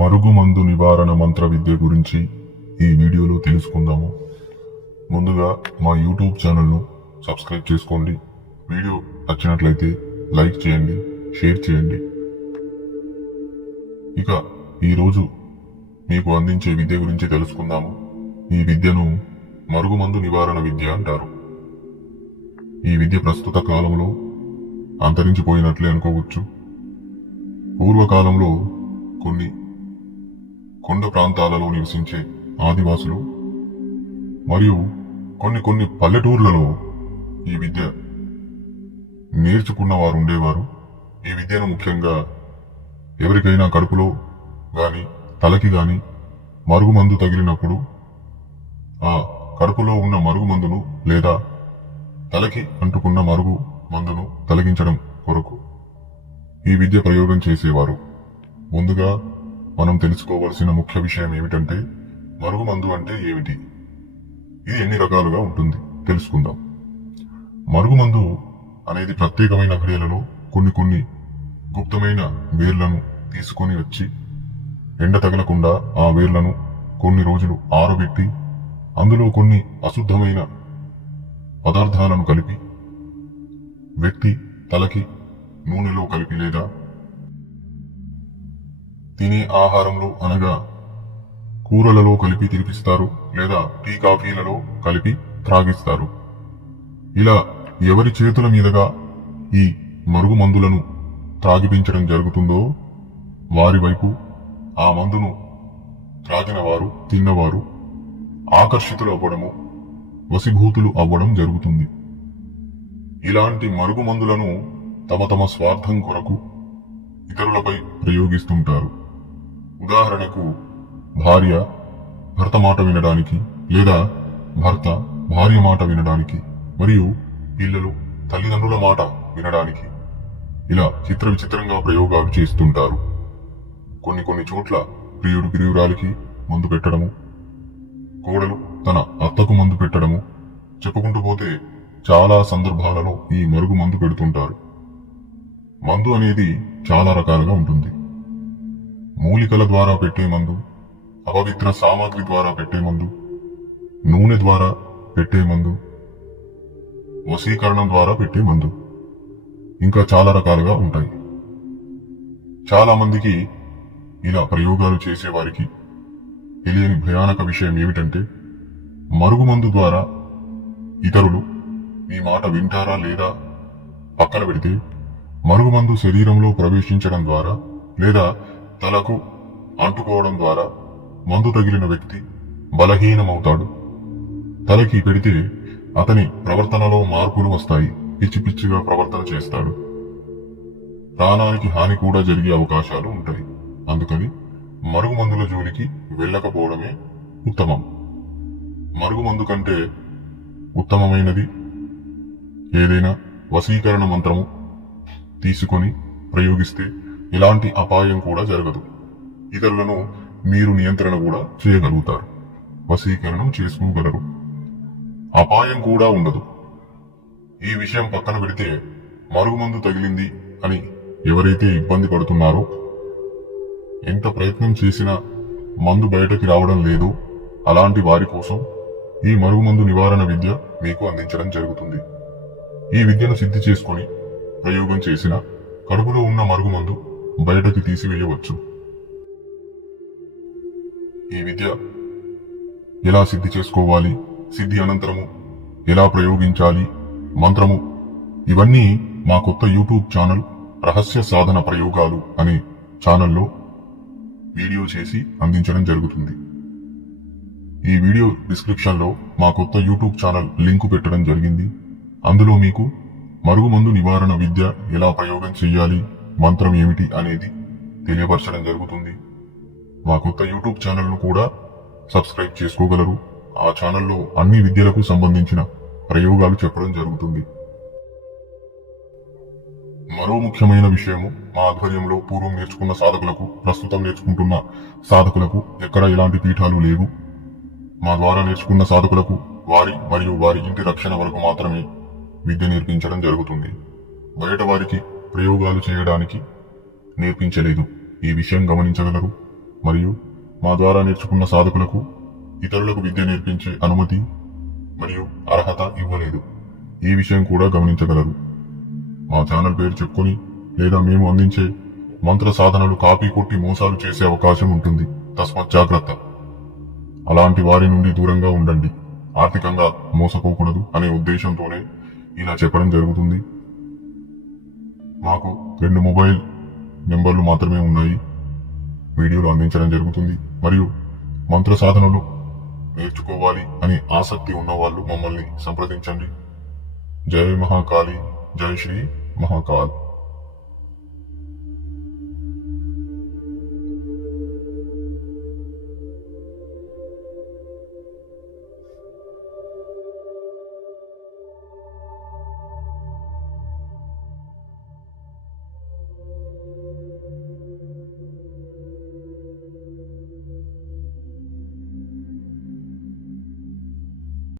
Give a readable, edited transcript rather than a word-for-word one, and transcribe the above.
మరుగుమందు నివారణ మంత్ర విద్య గురించి ఈ వీడియోలో తెలుసుకుందాము. ముందుగా మా యూట్యూబ్ ఛానల్ను సబ్స్క్రైబ్ చేసుకోండి. వీడియో నచ్చినట్లయితే లైక్ చేయండి, షేర్ చేయండి. ఇక ఈరోజు మీకు అందించే విద్య గురించి తెలుసుకుందాము. ఈ విద్యను మరుగుమందు నివారణ విద్య అంటారు. ఈ విద్య ప్రస్తుత కాలంలో అంతరించిపోయినట్లే అనుకోవచ్చు. పూర్వకాలంలో కొన్ని కొండ ప్రాంతాలలో నివసించే ఆదివాసులు మరియు కొన్ని పల్లెటూర్లలో ఈ విద్య నేర్చుకున్న వారు ఉండేవారు. ఈ విద్యను ముఖ్యంగా ఎవరికైనా కడుపులో గాని తలకి గాని మరుగుమందు తగిలినప్పుడు ఆ కడుపులో ఉన్న మరుగుమందును లేదా తలకి అంటుకున్న మరుగు మందును తొలగించడం కొరకు ఈ విద్య ప్రయోగం చేసేవారు. ముందుగా మనం తెలుసుకోవలసిన ముఖ్య విషయం ఏమిటంటే మరుగుమందు అంటే ఏమిటి, ఇది ఎన్ని రకాలుగా ఉంటుంది తెలుసుకుందాం. మరుగుమందు అనేది ప్రత్యేకమైన ఘడియలలో కొన్ని గుప్తమైన వేర్లను తీసుకొని వచ్చి ఎండ తగలకుండా ఆ వేర్లను కొన్ని రోజులు ఆరబెట్టి అందులో కొన్ని అశుద్ధమైన పదార్థాలను కలిపి వ్యక్తి తలకి నూనెలో కలిపి లేదా తినే ఆహారంలో అనగా కూరలలో కలిపి తినిపిస్తారు లేదా టీ కాఫీలలో కలిపి త్రాగిస్తారు. ఇలా ఎవరి చేతుల మీదుగా ఈ మరుగు మందులను త్రాగిపించడం జరుగుతుందో వారి వైపు ఆ మందును త్రాగిన వారు తిన్నవారు ఆకర్షితులు అవ్వడము, వశీభూతులు అవ్వడం జరుగుతుంది. ఇలాంటి మరుగు మందులను తమ స్వార్థం కొరకు ఇతరులపై ప్రయోగిస్తుంటారు. ఉదాహరణకు భార్య భర్త మాట వినడానికి లేదా భర్త భార్య మాట వినడానికి మరియు పిల్లలు తల్లిదండ్రుల మాట వినడానికి ఇలా చిత్ర విచిత్రంగా ప్రయోగాలు చేస్తుంటారు. కొన్ని చోట్ల ప్రియుడు ప్రియురాలికి మందు పెట్టడము, కోడలు తన అత్తకు మందు పెట్టడము, చెప్పుకుంటూ పోతే చాలా సందర్భాలలో ఈ మరుగు మందు పెడుతుంటారు. మందు అనేది చాలా రకాలుగా ఉంటుంది. మూలికల ద్వారా పెట్టే మందు, అపవిత్ర సామాగ్రి ద్వారా పెట్టే మందు, నూనె ద్వారా పెట్టే మందు, వశీకరణం ద్వారా పెట్టే మందు, ఇంకా చాలా రకాలుగా ఉంటాయి. చాలా మందికి ఇలా ప్రయోగాలు చేసేవారికి తెలియని భయానక విషయం ఏమిటంటే మరుగుమందు ద్వారా ఇతరులు మీ మాట వింటారా లేదా పక్కన పెడితే మరుగుమందు శరీరంలో ప్రవేశించడం ద్వారా లేదా తలకు అంటుకోవడం ద్వారా మందు తగిలిన వ్యక్తి బలహీనమవుతాడు. తలకి పెడితే అతని ప్రవర్తనలో మార్పులు వస్తాయి, పిచ్చిగా ప్రవర్తన చేస్తాడు. ప్రాణానికి హాని కూడా జరిగే అవకాశాలు ఉంటాయి. అందుకని మరుగుమందుల జోలికి వెళ్ళకపోవడమే ఉత్తమం. మరుగుమందు కంటే ఉత్తమమైనది ఏదైనా వశీకరణ మంత్రము తీసుకొని ప్రయోగిస్తే ఎలాంటి అపాయం కూడా జరగదు. ఇతరులను మీరు నియంత్రణ కూడా చేయగలుగుతారు, వశీకరణం చేసుకోగలరు, అపాయం కూడా ఉండదు. ఈ విషయం పక్కన పెడితే మరుగుమందు తగిలింది అని ఎవరైతే ఇబ్బంది పడుతున్నారో, ఎంత ప్రయత్నం చేసినా మందు బయటకి రావడం లేదు, అలాంటి వారి కోసం ఈ మరుగుమందు నివారణ విద్య మీకు అందించడం జరుగుతుంది. ఈ విద్యను సిద్ధి చేసుకొని ప్రయోగం చేసిన కడుపులో ఉన్న మరుగుమందు బయటకి తీసివేయవచ్చు. ఈ విద్య ఎలా సిద్ధి చేసుకోవాలి, సిద్ధి అనంతరము ఎలా ప్రయోగించాలి, మంత్రము, ఇవన్నీ మా కొత్త యూట్యూబ్ ఛానల్ రహస్య సాధన ప్రయోగాలు అనే ఛానల్లో వీడియో చేసి అందించడం జరుగుతుంది. ఈ వీడియో డిస్క్రిప్షన్ లో మా కొత్త యూట్యూబ్ ఛానల్ లింకు పెట్టడం జరిగింది. అందులో మీకు మరుగుమందు నివారణ విద్య ఎలా ప్రయోగం చేయాలి, మంత్రం ఏమిటి అనేది తెలియపరచడం జరుగుతుంది. మా కొత్త యూట్యూబ్ ఛానల్ ను కూడా సబ్స్క్రైబ్ చేసుకోగలరు. ఆ ఛానల్లో అన్ని విద్యలకు సంబంధించిన ప్రయోగాలు చెప్పడం జరుగుతుంది. మరో ముఖ్యమైన విషయము, మా ఆధ్వర్యంలో పూర్వం నేర్చుకున్న సాధకులకు, ప్రస్తుతం నేర్చుకుంటున్న సాధకులకు ఎక్కడ ఎలాంటి పీఠాలు లేవు. మా ద్వారా నేర్చుకున్న సాధకులకు వారి మరియు వారి ఇంటి రక్షణ వరకు మాత్రమే విద్య నేర్పించడం జరుగుతుంది. బయట వారికి ప్రయోగాలు చేయడానికి నేర్పించలేదు. ఈ విషయం గమనించగలరు. మరియు మా ద్వారా నేర్చుకున్న సాధకులకు ఇతరులకు విద్య నేర్పించే అనుమతి మరియు అర్హత ఇవ్వలేదు. ఈ విషయం కూడా గమనించగలరు. మా ఛానల్ పేరు చెప్పుకొని లేదా మేము అందించే మంత్ర సాధనలు కాపీ కొట్టి మోసాలు చేసే అవకాశం ఉంటుంది. తస్మాత్ జాగ్రత్త. అలాంటి వారి నుండి దూరంగా ఉండండి. ఆర్థికంగా మోసపోకూడదు అనే ఉద్దేశంతోనే ఇలా చెప్పడం జరుగుతుంది. మాకు 2 మొబైల్ నెంబర్లు మాత్రమే ఉన్నాయి. వీడియోలు అందించడం జరుగుతుంది. మరియు మంత్ర సాధనలు నేర్చుకోవాలి అని ఆసక్తి ఉన్న వాళ్ళు మమ్మల్ని సంప్రదించండి. జై మహాకాళి, జై శ్రీ మహాకాల్.